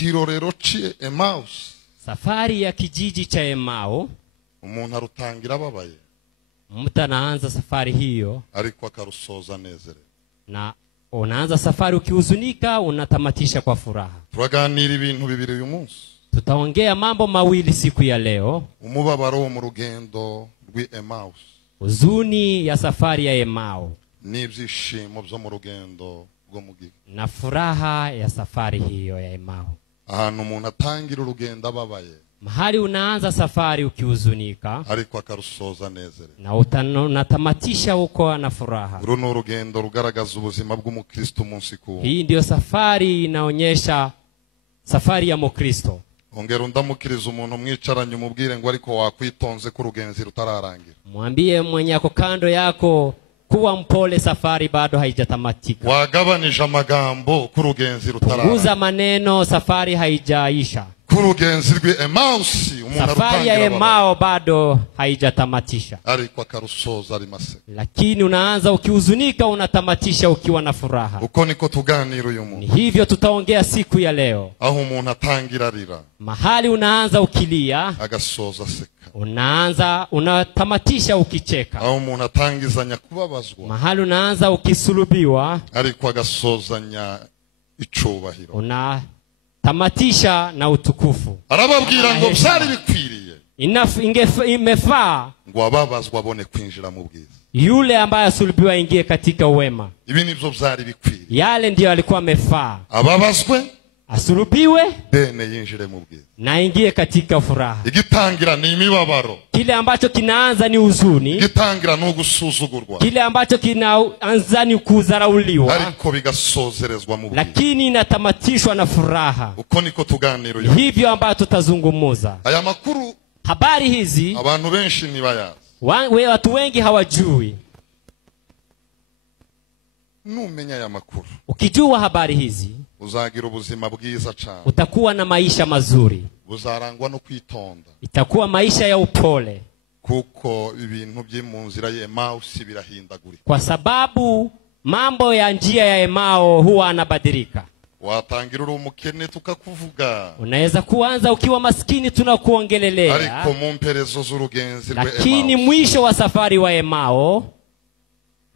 kirorero ci Emmaus, safari ya kijiji cha Emau. umuntu arutangira ababaye, Mtu anaanza safari hiyo ariko akarusoza nezere, na unaanza safari ukihuzunika, unatamatisha kwa furaha. turaganira ibintu bibiri uyu munsi. Tutaongea mambo mawili siku ya leo: umubabaro wo mu rugendo rwi Emmaus, huzuni ya safari ya Emau, n'ibyishimo byo mu rugendo rwo mu gihe, na furaha ya safari hiyo ya Emau. ahantu umuntu atangira urugendo ababaye, Mahali unaanza safari ukihuzunika, ariko akarusoza nezere, na unatamatisha huko na furaha. uru ni urugendo rugaragaza ubuzima bw'umukristo umunsi ku wundi. Hii ndio safari inaonyesha safari ya Mkristo. ongera undamukiriza umuntu mwicaranye umubwire ngo ariko wakwitonze ku rugenzi rutararangira. Mwambie mwenye ako kando yako kuwa mpole, safari bado haijatamatika. wagabanije amagambo ku rugenzi rutararangira. Punguza maneno, safari haijaisha. ku rugenzi rwi Emmaus umuntu Safari ya Emau bado haijatamatisha, ariko akarusoza ari mase. lakini unaanza ukihuzunika, unatamatisha ukiwa na furaha. uko niko tuganira uyu Ni muntu. hivyo tutaongea siku ya leo. aho umuntu atangira rira, Mahali unaanza ukilia, agasoza aseka. unatamatisha ukicheka. aho umuntu atangizanya kubabazwa, Mahali unaanza ukisulubiwa, ariko agasozanya icubahiro. unatamatisha na utukufu. arababwira ngo byari bikwiriye Imefaa ngo ababazwa abone kwinjira mu bwiza. yule ambaye asulubiwa ingie katika uwema. ibi nibyo byari bikwiriye, Yale ndiyo alikuwa amefaa, ababazwe asulubiwe bene yinjire mu bwiza. na ingie katika furaha. igitangira ni imibabaro, Kile ambacho kinaanza ni huzuni, igitangira ni ugusuzugurwa, kile ambacho kinaanza ni kudharauliwa, ariko bigasozerezwa mu bwiza. lakini inatamatishwa na furaha. uko niko tuganira uyu. Hivyo ambayo tutazungumuza. aya makuru Habari hizi abantu benshi ntibayazi. watu wengi hawajui. numenya aya makuru Ukijua habari hizi, uzagira ubuzima bwiza cyane, utakuwa na maisha mazuri, buzarangwa no kwitonda, itakuwa maisha ya upole, kuko ibintu bye mu nzira ya Emmaus birahindagurika. kwa sababu mambo ya njia ya Emau huwa anabadilika. watangira uri umukene tukakuvuga, Unaweza kuanza ukiwa maskini tunakuongelelea, ariko mu mperezo z'urugenzi rwe lakini Emmaus mwisho wa safari wa Emau,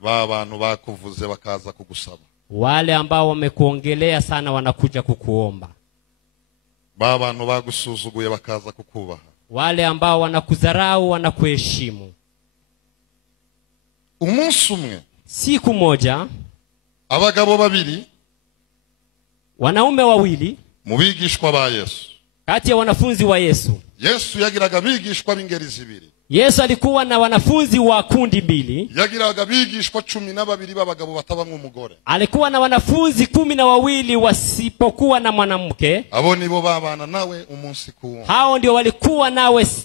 ba bantu bakuvuze bakaza kugusaba, wale ambao wamekuongelea sana wanakuja kukuomba, ba bantu bagusuzuguye bakaza kukubaha, wale ambao wanakudharau wanakuheshimu. umunsi umwe Siku moja abagabo babiri wanaume wawili mu bigishwa ba Yesu. kati ya wanafunzi wa Yesu. Yesu yagiraga abigishwa b'ingeri zibiri. Yesu alikuwa na wanafunzi wa kundi mbili. yagiraga abigishwa 12 b'abagabo batabamwe umugore. Alikuwa na wanafunzi 12 wasipokuwa na mwanamke. abo nibo babana nawe umunsi ku wundi. Hao ndio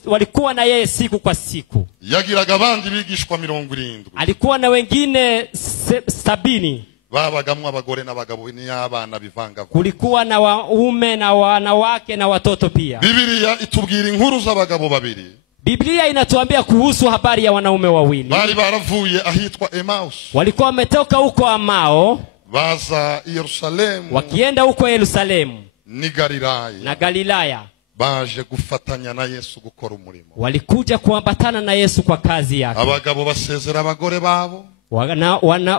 walikuwa na yeye siku kwa siku. yagiraga abandi bigishwa 70. Alikuwa na wengine 70. babagamwe abagore n'abagabo n'abana bivanga. Kulikuwa na waume na wanawake na watoto pia. Biblia itubwira inkuru z'abagabo babiri. Biblia inatuambia kuhusu habari ya wanaume wawili. bari baravuye ahitwa Emmaus. Walikuwa wametoka huko Emau baza Yerusalemu, wakienda huko Yerusalemu ni Galilaya, na Galilaya. baje gufatanya na Yesu gukora umurimo. Walikuja kuambatana na Yesu kwa kazi yake. abagabo basezera abagore babo,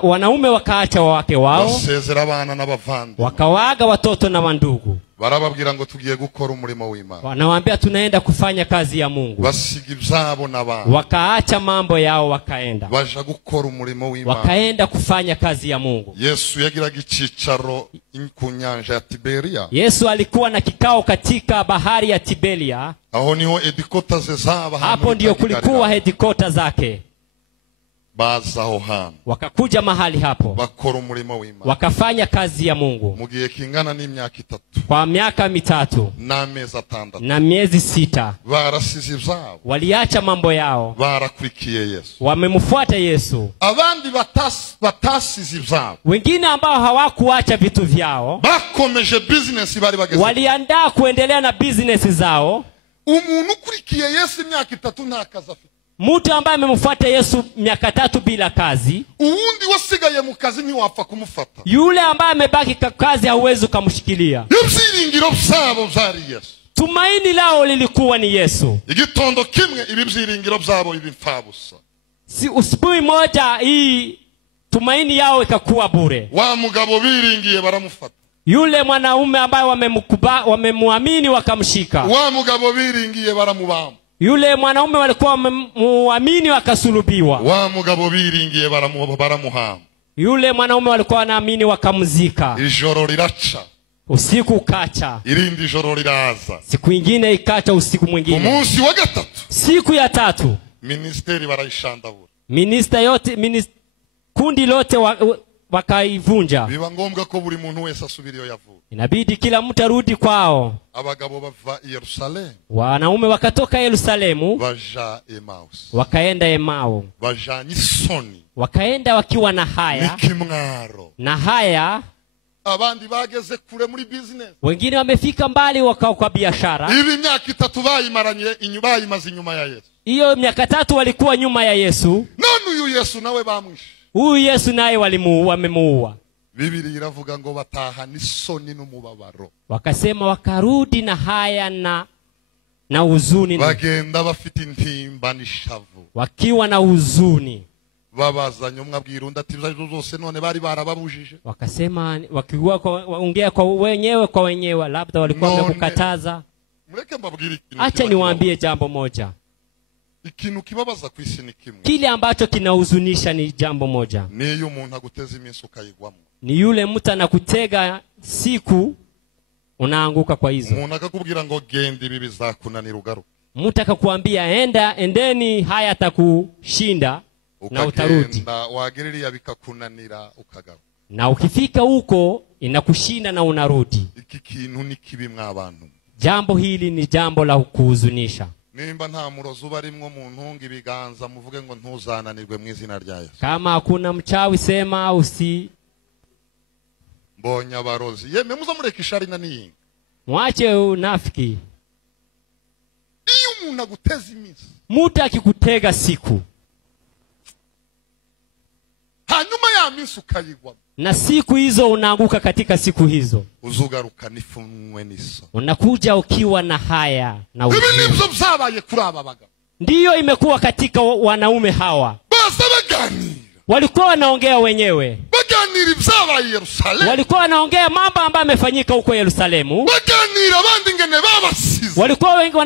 wanaume wakaacha wake wao, basezera abana n'abavandimwe, wakawaaga watoto na wandugu. barababwira ngo tugiye gukora umurimo w'Imana. Wanawaambia tunaenda kufanya kazi ya Mungu. basiga ibyabo n'abana, Wakaacha mambo yao wakaenda. baje gukora umurimo w'Imana. Wakaenda kufanya kazi ya Mungu. Yesu yagiraga icicaro ku nyanja ya Tiberia. Yesu alikuwa na kikao katika bahari ya Tiberia. aho niho edikota ze zaba. Hapo ndio kulikuwa headquarters zake. baza aho hantu, Wakakuja mahali hapo, bakora umurimo w'Imana, wakafanya kazi ya Mungu mu gihe kingana n'imyaka 3 kwa miaka 3 n'amezi 6 na miezi 6. barasize ibyabo, Waliacha mambo yao, barakurikiye Yesu. wamemfuata Yesu. abandi batasize ibyabo, Wengine ambao hawakuacha vitu vyao, bakomeje business bari bageze. waliandaa kuendelea na business zao. umuntu ukurikiye Yesu imyaka 3 nta kazi afite. Mtu ambaye amemfuata Yesu miaka 3 bila kazi, uwundi wasigaye mu kazi ntiwapfa kumufata. yule ambaye amebaki kwa kazi hauwezi kumshikilia. ibyiringiro byabo byari Yesu. Tumaini lao lilikuwa ni Yesu. Igitondo kimwe ibi byiringiro byabo ibipfabusa. Si usibuhi moja hii tumaini yao ikakuwa bure. Wa mugabo biringiye baramufata. Yule mwanaume ambaye wamemwamini wakamshika. Wa mugabo biringiye baramubamba. Yule mwanaume walikuwa wamemwamini wakasulubiwa. Wa mugabo biringiye baramuhamba. Yule mwanaume walikuwa wanaamini wakamzika. Ijoro liraca. Usiku ukacha. Irindi joro liraza. Siku nyingine ikacha usiku mwingine. Umunsi wa gatatu. Siku ya tatu. Ministeri barayishandabura. Kundi lote wakaivunja. Biba ngombwa ko buri muntu wese asubira iyo yavuye. Inabidi kila mtu arudi kwao. Abagabo bava Yerusalemu. Wanaume wakatoka Yerusalemu. Baja Emmaus. Wakaenda Emau. Baja Nisoni. Wakaenda wakiwa na haya. Nikimwaro. Na haya. Abandi bageze kure muri business. Wengine wamefika mbali kwa biashara. Ibi myaka 3 bayimaranye imaze inyuma ya Yesu. Hiyo miaka 3 walikuwa nyuma ya Yesu. None uyu Yesu nawe bamwishe. Huyu Yesu naye wamemuua. Biblia iravuga ngo bataha n'isoni n'umubabaro. Wakasema wakarudi na haya na huzuni. Bagenda bafite intimba n'ishavu. Wakiwa na huzuni. Babazanye umwe abwira undi ati byaje zose none bari barababujije. Wakasema wakiwa ongea kwa wenyewe labda walikuwa wamekukataza. Mureke mbabwire ikintu. Acha niwaambie jambo moja. Ikintu kibabaza kwisi ni kimwe. Kile ambacho kinahuzunisha ni jambo moja. Niyo umuntu aguteza iminsi ukayigwamo. Ni yule mtu anakutega siku unaanguka kwa hizo. Umuntu akakubwira ngo genda ibi bizakunanira ugaruka. Mtu akakwambia endeni haya atakushinda na utarudi. Wagerera bikakunanira ukagaruka. Na ukifika huko inakushinda na unarudi. Iki kintu ni kibi mwabantu. Jambo hili ni jambo la kuhuzunisha. Nimba nta murozi barimwo mu ntunga ibiganza muvuge ngo ntuzananirwe mu izina rya Yesu. Kama hakuna mchawi sema usi Mbonya barozi yeme muzamureka ishari na niyinga. Mwache unafiki. Iyo umuntu aguteza iminsi. Mtu akikutega siku. Hanyuma ya minsi ukayigwamo. Na siku hizo unaanguka katika siku hizo. Uzugaruka nifunwe niso. Unakuja ukiwa na haya na huzuni. Ibi nibyo byabaye kuri aba bagabo. Ndiyo imekuwa katika wanaume hawa. Basa baganira. Walikuwa wanaongea wenyewe. Baganira ibyabaye Yerusalemu. Walikuwa wanaongea mambo ambayo yamefanyika huko Yerusalemu. Baganira abandi ngene babasize. Walikuwa wengi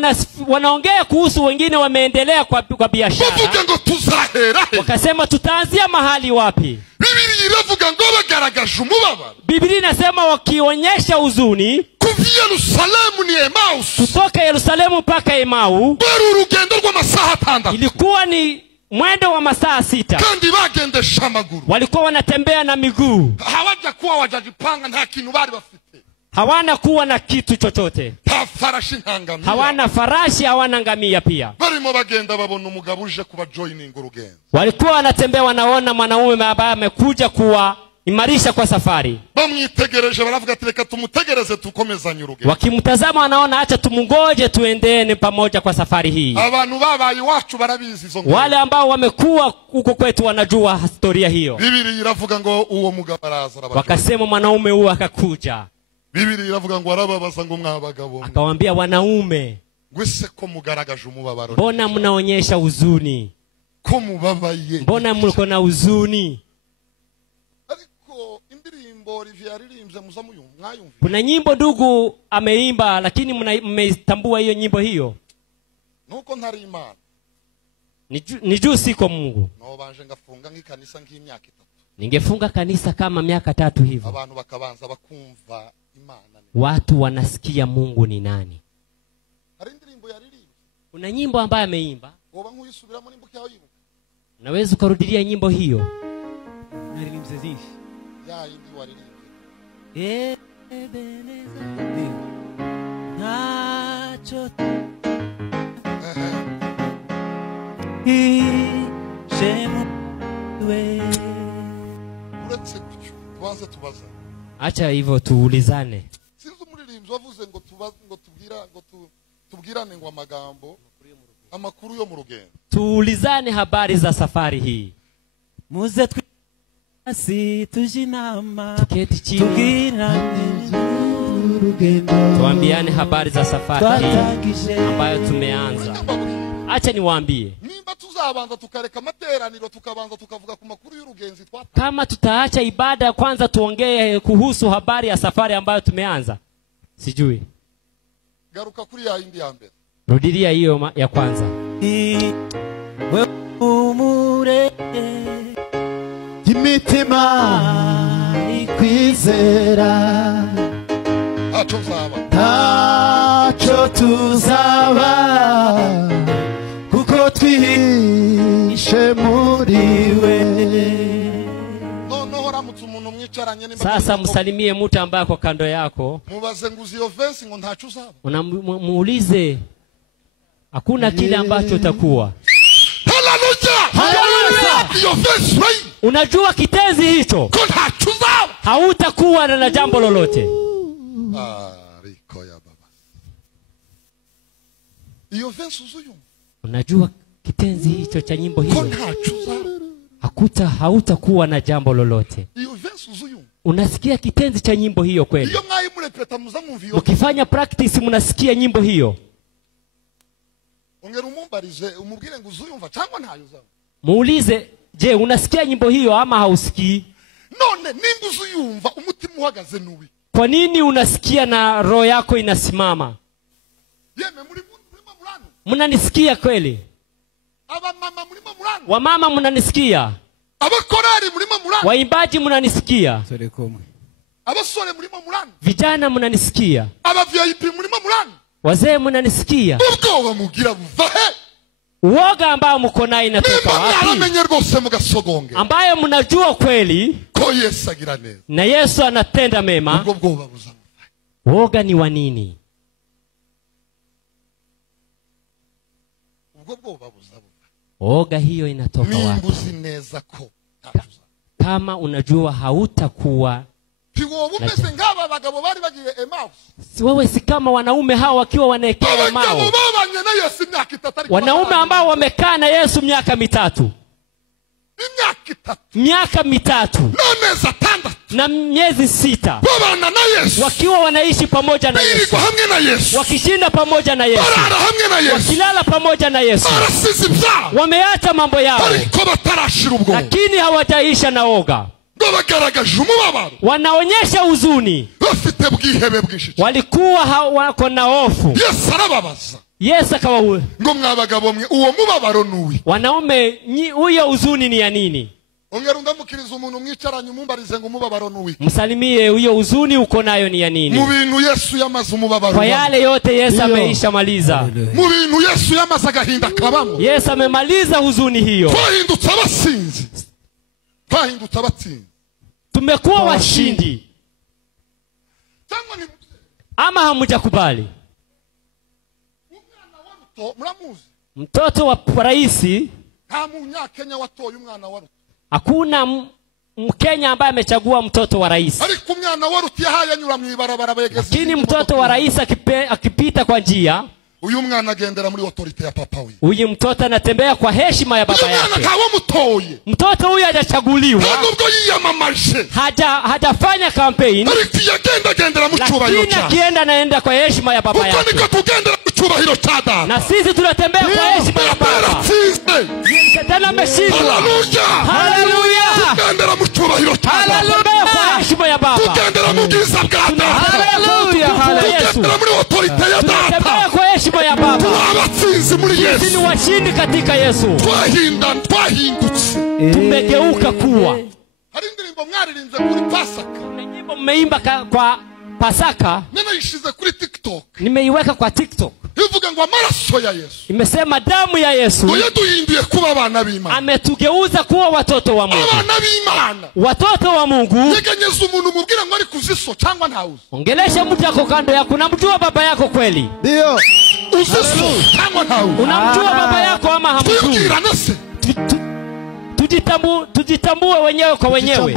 wanaongea kuhusu wengine wameendelea kwa biashara. Bavuga ngo tuzahera he. Wakasema tutaanzia mahali wapi? Biblia iravuga ngo bagaragaje umubabaro. Biblia inasema wakionyesha huzuni. Kuva Yerusalemu ni Emmaus. Kutoka Yerusalemu mpaka Emau. Bari urugendo rw'amasaha 6. Ilikuwa ni mwendo wa masaa 6. Kandi bagendesha amaguru. Walikuwa wanatembea na miguu. Hawaja kuwa wajajipanga nta kintu bari bafite. Hawana kuwa na kitu chochote. Ta farashi ntangamia. Hawana farashi, hawana ngamia pia. Barimo bagenda babona umugabo uje kuba joining urugendo. Walikuwa wanatembea wanaona mwanaume ambaye amekuja kuwa imarisha kwa safari. Bamwitegereje baravuga ati reka tumutegereze tukomezanye urugendo. Wakimtazama wanaona acha tumungoje tuendene pamoja kwa safari hii. Abantu babaye wacu barabizi izo ngero. Wale ambao wamekuwa huko kwetu wanajua historia hiyo. Biblia iravuga ngo uwo mugabo araza. Wakasema mwanaume huyo akakuja. Biblia iravuga ngo arababaza ngo mwabagabo. Akawaambia wanaume, gwese ko mugaragaje umubabaro. Mbona mnaonyesha huzuni? Ko mubabaye. Mbona mko na huzuni? Kuna nyimbo ndugu ameimba lakini mmetambua hiyo nyimbo hiyo? Nuko ntari Imana. Ni juu siko Mungu. No banje ngafunga nk'ikanisa nk'imyaka 3. Ningefunga kanisa kama miaka 3 hivyo. Abantu bakabanza bakumva Imana. Watu wanasikia Mungu ni nani. Hari indirimbo yaririmba. Kuna nyimbo ambayo ameimba. Woba nk'uyisubiramo nimbuke yaho yibuka. Unaweza kurudilia nyimbo hiyo? Naririmbye zinshi. Ya indi waririmbye. Ebeneza. Nacho. Shemu we. Uretse kucyo tubanze tubaza. Acha hivyo tuulizane. Sinzi umuririmbyi wavuze ngo tubwirane ngo amagambo amakuru yo mu rugendo. Tuulizane habari za safari hii. Muze twasi tujinama. Tuketi chini. Tubwirane urugendo tuambiane habari za safari hii twatangije ambayo tumeanza. Acha niwaambie, nimba tuzabanza tukareka amateraniro tukabanza tukavuga ku makuru y'urugenzi twata kama tutaacha ibada ya kwanza tuongee kuhusu habari ya safari ambayo tumeanza, sijui. garuka kuri ya indi ya mbere. Rudilia hiyo ya kwanza. we umure imitima ikwizera Hacho zaba. ntacyo tuzaba kuko twihishe muri we. No ramutse umuntu mwicaranye nimba. Sasa msalimie mtu ambaye kwa kando yako, mubaze nguzi yo verse ngo ntacho uzaba. unamuulize hakuna kile ambacho utakuwa. Hallelujah! Hallelujah! Yo verse right. Unajua kitenzi hicho Ko ntacho uzaba. hautakuwa na jambo lolote. Riko ya baba. Iyo verse uzuyu. Unajua kitenzi hicho cha nyimbo Ko hiyo ntacho uzaba. hautakuwa na jambo lolote. Iyo verse uzuyu. Unasikia kitenzi cha nyimbo hiyo kweli? Iyo mwayi murepeta muzamumviyo. Ukifanya practice mnasikia nyimbo hiyo. Ongera umumbarize umubwire ngo uzuyumva cyangwa ntayo uzaba. Muulize, je, unasikia nyimbo hiyo ama hausikii? None nimba uzuyumva umutima uhagaze nuwi. Kwa nini unasikia na roho yako inasimama? Yeme muri mulano. Mnanisikia kweli? Aba mama muri mulano. Wamama mnanisikia? Abakorari muri mulano. Waimbaji mnanisikia? Sore komwe. Abasore muri mulano. Vijana mnanisikia? Aba VIP muri mulano. Wazee mnanisikia? Ubwoba mugira buvahe. Uoga ambao mko nayo inatoka Nimba wapi? yaramenye rwose mugasogonge. Ambayo mnajua kweli Ko Yesu agira neza. na Yesu anatenda mema. Ubwo bwoba buza. Uoga ni wa nini? Ubwo bwoba buza. Uoga hiyo inatoka wapi? Nimbuzi neza ko ntacho uzaba. Kama unajua hautakuwa, Tiwo bumeze ngaba bagabo bari bagiye Emmaus. wewe si kama wanaume hao wakiwa wanaekea Abagabo mao. babanye na Yesu imyaka 3. Wanaume ambao wamekaa na Yesu miaka 3. Miaka 3 N'amezi 6 na miezi 6 babana na Yesu. wakiwa wanaishi pamoja na Yesu, Birirwa hamwe na Yesu. wakishinda pamoja na Yesu, Barara hamwe na Yesu. wakilala pamoja na Yesu. Barasize ibyaha. Wameacha mambo yao Ariko batarashira ubwo. lakini hawataisha na oga. Ngo bagaragaje umubabaro. Wanaonyesha huzuni, Bafite bwihebe bwinshi. walikuwa wako na hofu. Yesu arababaza. Yesu akawa Ngo mwabagabo mwe uwo mubabaro nuwi. wanaume, huyo huzuni ni ya nini? Ongera undamukiriza umuntu mwicaranye umumbarize ngo umubabaro nuwi. Msalimie, huyo huzuni uko nayo ni ya Mu nini? bintu Yesu yamaze umubabaro. Kwa yale yote Yesu ameisha maliza. Mu bintu Yesu yamaze agahinda kabamo. Yesu amemaliza huzuni hiyo. Twahindutse abasinzi. Twahindutse abatsinzi. Tumekuwa washindi. Cyangwa ni Ama hamujakubali? umwana wa Ruto muramuzi. Mtoto wa raisi, Nta munyakenya watoye umwana wa Ruto. hakuna Mkenya ambaye amechagua mtoto wa rais. Ariko umwana wa Ruto yahaye anyura mu ibarabara begeze. Lakini mtoto wa rais akipita kwa njia, Uyu mwana agendera muri autorite ya papa we. huyu mtoto anatembea kwa heshima ya baba Uyu mwana yake. ntawe mutoye. Mtoto huyu hajachaguliwa, Nubwo yiyamamaje. hajafanya campaign, Ariko yagenda agendera mu cyubahiro lakini cya. akienda naenda kwa heshima ya baba Uko yake. niko tugendera mu cyubahiro cya data. Na sisi tunatembea kwa heshima ya baba. Shetani ameshindwa. Hallelujah. Hallelujah. Tugendera mu cyubahiro cya data. Tunatembea kwa heshima ya baba. Tugendera mu bwiza bwa data. Hallelujah. Yesu. Tugendera muri autorite ya Tunatembea data. kwa heshima ya baba. Abatsinzi muri Sisi ni Yesu. washindi katika Yesu. Twahindutse. Tumegeuka kuwa. Hari indirimbo mwaririmbye kuri Pasaka. Kuna nyimbo mmeimba kwa Pasaka, Ninayishize kuri TikTok. nimeiweka kwa TikTok. Ivuga ngo amaraso ya Yesu. Imesema damu ya Yesu Ngo yaduhinduye kuba abana b'Imana. ametugeuza kuwa watoto wa Mungu. Abana b'Imana. Watoto wa Mungu. Yegenyeza umuntu mubwira ngo ari kuziso cyangwa ntawuzi. Ongelesha mtu yako kando yako, unamjua baba yako kweli? Ndio. Uziso cyangwa ntawuzi. Unamjua baba yako ama hamjui? Tuyibwirane se. Tujitambue wenyewe kwa wenyewe.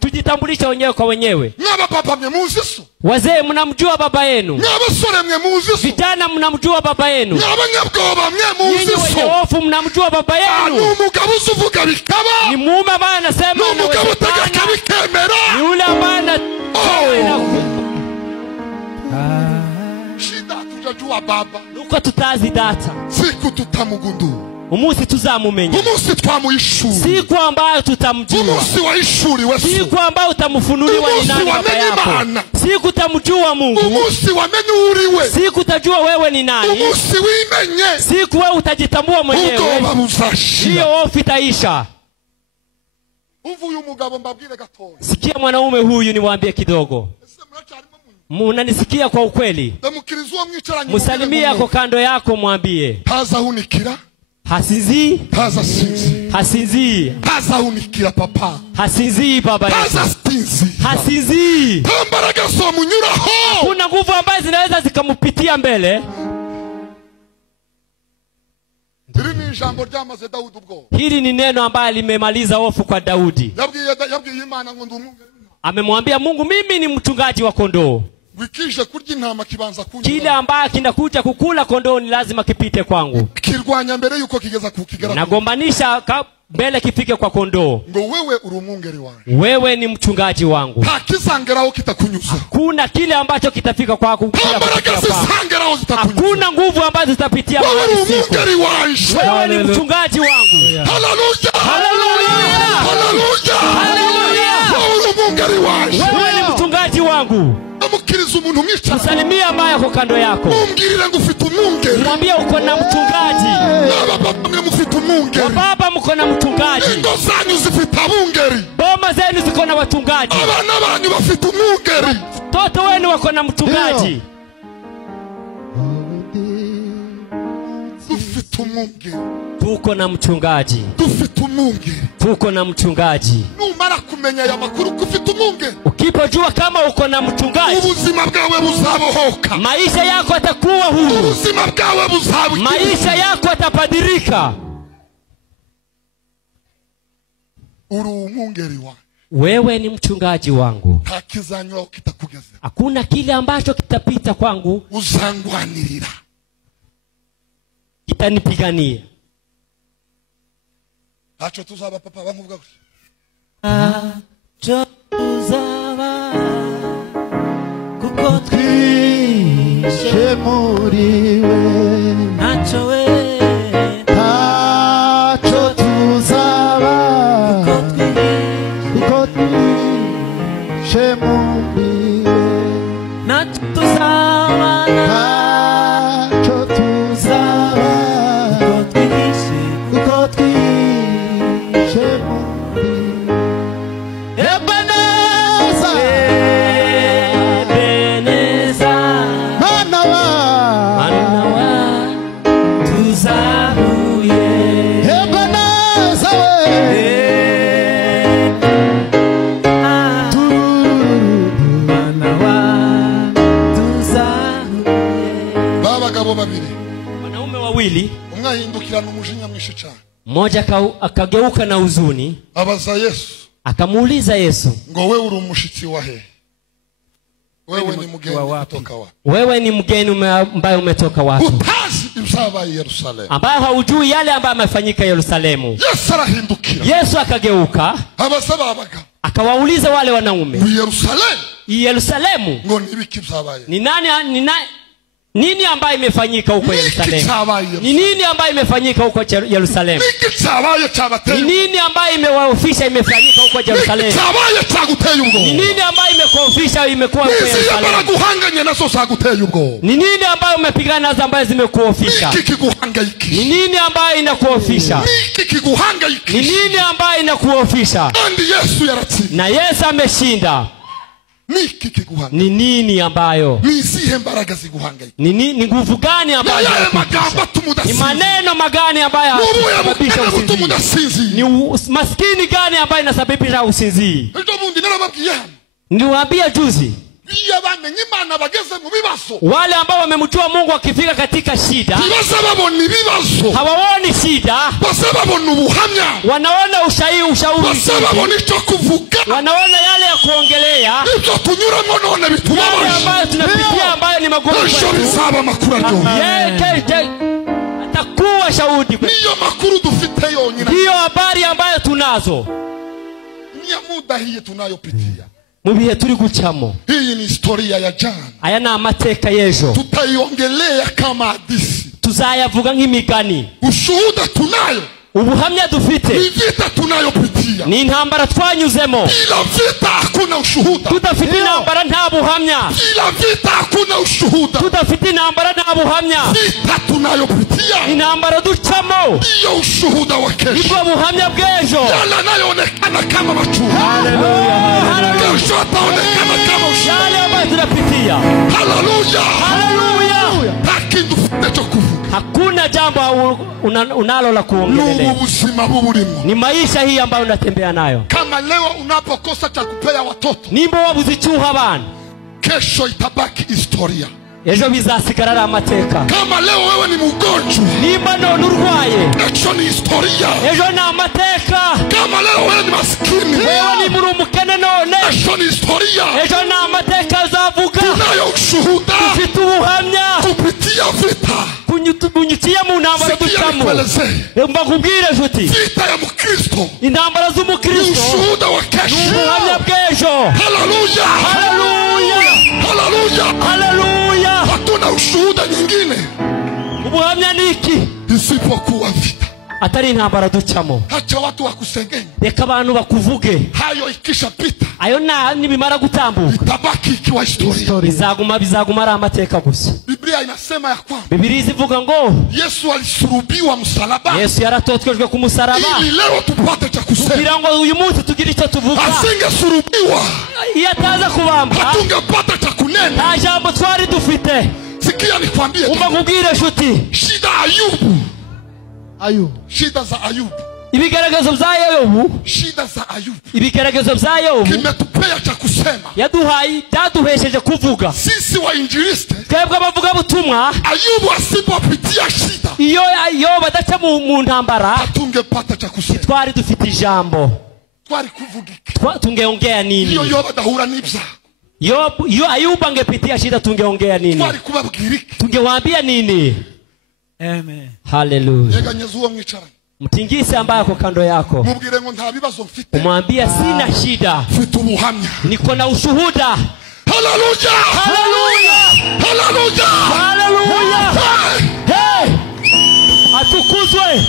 Tujitambulishe wenyewe kwa wenyewe. Mwaba papa mwe muziso. Wazee mnamjua baba yenu. Mwabasore mwe muziso. Vijana mnamjua baba yenu. Mwabanyabwoba mwe Nyinyi wenye muziso. hofu mnamjua baba Ni yenu. umugabo uvuga bikaba. Ni mume ambaye Ni anasema umugabo utegeka inawezekana. bikemera. Ni ule ambaye tutajua baba, nuko tutazi data, siku tutamugundua, umunsi tuzamumenya, umunsi twamuyishuri, siku ambayo tutamjua, umunsi wahishuriwe so, siku ambayo utamufunuliwa ni nani baba yako, siku utamjua Mungu, umunsi wamenye uriwe, siku utajua wewe ni nani, umunsi wimenye, siku wewe utajitambua mwenyewe, ubwoba buzashira, hiyo hofu itaisha. Umva uyu mugabo mbabwire gatoya. Sikia mwanaume huyu niwaambie kidogo. Munanisikia kwa ukweli? Musalimie yako kando yako mwambie. Taza hunikira. Hasinzi. Taza sinzi. Hasinzi. Taza hunikira papa. Hasinzi baba yetu. Taza sinzi. Hasinzi. Tambaraga so munyuraho. Kuna nguvu ambazo zinaweza zikamupitia mbele. Hili ni neno ambalo limemaliza hofu kwa Daudi. Amemwambia Mungu, mimi ni mchungaji wa kondoo. Kile ambacho kinakuja kukula kondoo ni lazima kipite kwangu. Nagombanisha mbele kifike kwa kondoo. Wewe ni mchungaji wangu. Hakuna kile ambacho kitafika kwako. Hakuna nguvu ambazo zitapitia mahali siku. Wewe ni mchungaji wangu. Hallelujah! Hallelujah! Hallelujah! Wewe ni mchungaji wangu. Msalimia ambaye kwa kando yako. Mwambie uko na mchungaji. Baba mko na mchungaji. Boma zenu ziko na wachungaji. Toto wenu wako na mchungaji. Tuko na mchungaji. Tuko na mchungaji. Numara kumenya ya makuru kufite umunge. Ukipojua kama uko na mchungaji, ubuzima bwawe buzabohoka. Maisha yako yatakuwa huru. Ubuzima bwawe buzabuka. Maisha yako yatapadirika. Uri umungeri wa. Wewe ni mchungaji wangu. Hakizanywa kitakugeza. Hakuna kile ambacho kitapita kwangu. Uzangwanirira. Kitanipigania. Acho tuzaba papa bamuvuga gusa. Acho tuzaba kuko twishe muriwe. Acho we. Acho tuzaba kuko twishe muriwe. Acho tuzaba. Acho tuzaba kuko twishe muriwe. Ebeneza, Ebeneza, Manawa, tuzabuye. Ebeneza, Manawa, tuzabuye. Babagabo babiri. Wanaume wawili. Umwe ahindukirana umujinya mwinshi cyane. Mmoja akageuka na huzuni. Abaza Yesu. Akamuuliza Yesu, ngo wewe uri umushitsi wa he? Wewe ni mgeni kutoka wapi? Wewe ni mgeni ambaye umetoka wapi? Utazi ibyabaye i Yerusalemu. Ambaye haujui yale ambayo yamefanyika Yerusalemu. Yesu arahindukira. Yesu akageuka. Abasaba abaga. Akawauliza wale wanaume. Yerusalemu. Yerusalemu. Ngo nibiki byabaye? Nini ambayo imefanyika huko Yerusalemu? Ni nini ambayo imefanyika huko Yerusalemu? Ni nini ambayo imewaofisha imefanyika huko Yerusalemu? Ni nini ambayo imekuofisha imekuwa huko Yerusalemu? Ni nini ambayo umepigana nazo ambayo zimekuofisha? Ni nini ambayo inakuofisha? Ni nini ambayo inakuofisha? Na Yesu ameshinda. Ni nini ambayo? Ni nguvu gani ambayo? Ni maneno magani ambayo yanasababisha usinzi? Ni maskini gani ambayo inasababisha usinzi? Niwaambia juzi, wale ambao wamemjua Mungu wakifika katika shida, hawaoni shida, wanaona ushauri, wanaona yale ya kuongelea, yale ambayo tunapitia ambayo ni magumu kwetu. Atakuwa shahidi kwetu. Hiyo habari ambayo tunazo. Muda hii tunayopitia. mu bihe turi gucamo. Hii ni historia ya jana. Aya ni amateka y'ejo. Tutaiongelea kama hadithi. Tuzayavuga nk'imigani. Ushuhuda tunayo. Ubuhamya dufite. Ni vita tunayopitia. Ni intambara twanyuzemo. Bila vita hakuna ushuhuda. Tudafite intambara nta buhamya. Bila vita hakuna ushuhuda. Tudafite intambara nta buhamya. Vita tunayopitia. Intambara ducamo. Ndio ushuhuda wa kesho. Nibwo buhamya bw'ejo. Yale yanayoonekana kama machungu. Haleluya. Kesho yataonekana kama ushuhuda. Yale ambayo tunapitia. Haleluya. Haleluya. Hakindu fitecho kuvuga. Hakuna jambo unalo la kuongelea. Ni maisha hii ambayo unatembea nayo. Kama leo unapokosa cha kupea watoto, nimbo wabuzichuha abana, kesho itabaki historia. Ejo bizasigara ari amateka. Kama leo wewe ni mgonjwa, nimba none urwaye, kesho ni historia. Ejo ni amateka. Kama leo wewe ni maskini, wewe ni murumukene none, kesho ni historia. Ejo ni amateka azavuga. Tunayo ushuhuda. Dufite ubuhamya kupitia vita. Kunyutiye mu ntambara ducamo. Mbakubwire nshuti, vita ya Mkristo, intambara z'umukristo, ushuhuda wa kesho, ubuhamya bw'ejo. Haleluya. Haleluya. Haleluya. Haleluya. Hatuna ushuhuda nyingine. Ubuhamya niki isipokuwa vita. Atari intambara ducamo. Acha watu wakusengenya. Reka abantu bakuvuge. Hayo ikisha pita, ayo nibimara gutambuka, itabaki ikiwa historia. Bizaguma ari amateka gusa. Biblia inasema ya kwamba, Biblia ivuga ngo Yesu alisulubiwa msalaba. Yesu yaratotwejwe ku musaraba. Ili leo tupate cha kusema. Kugira ngo uyu munsi tugire icyo tuvuga. Asingesulubiwa, iyo ataza kubamba, hatungepata cha kunena. Nta jambo twari dufite. Sikia nikwambie, umbakubwire nshuti, shida Ayubu, shida za Ayubu, ibigaragazo bya Yobu, shida za Ayubu, ibigaragazo bya Yobu kimetupea cha kusema. Yaduhesheje kuvuga. Sisi wainjilisti, twebwe abavuga butumwa, Ayubu asipopitia shida, iyo badaca mu ntambara, hatungepata cha kusema. Twari dufite ijambo, twari kuvugika, tungeongea nini? Iyo badahura n'ibya Yo Ayubu angepitia shida, tungeongea nini? twari kubabwirika, tungewaambia nini? Amen. Haleluya. Yeganyezuwa mwicaranye, mtingise ambaye ako kando yako, mubwire ngo nta bibazo mfite, umwambia sina shida, mfite ubuhamya, niko na ushuhuda. Haleluya. Haleluya. Haleluya. Haleluya. Hey! Atukuzwe.